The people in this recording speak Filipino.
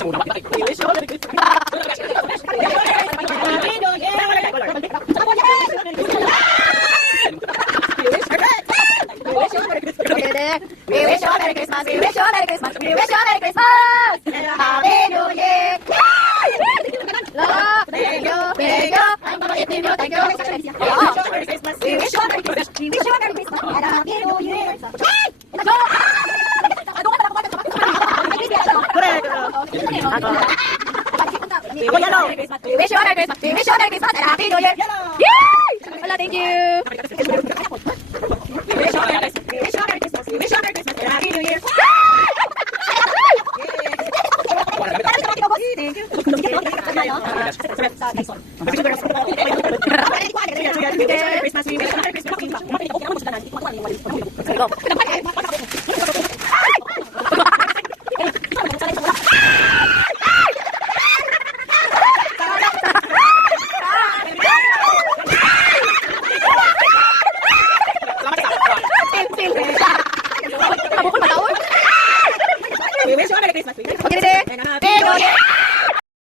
We wish you a Merry Christmas. Happy New Year. We wish you a Merry Christmas. We wish you a Merry Christmas. We wish you a Merry Christmas. We wish you a Merry Christmas. Happy New Year. Thank you. Thank you. Ang babait ninyo. Thank you. We wish you a Merry Christmas. We wish you a Merry Christmas. We wish you a Merry Christmas. And a Happy New Year. Ako yellow. We wish you a Merry Christmas. We wish you a Merry Christmas and a Happy New Year. Yay! Wala, thank you. We wish you a Merry Christmas. We wish you a Merry Christmas. We wish you a Merry Christmas and a Happy New Year. Thank you. Next one. We wish you a Merry Christmas. We wish you a Merry Christmas. We wish you a Merry Christmas. We wish you a Merry Christmas. Okay,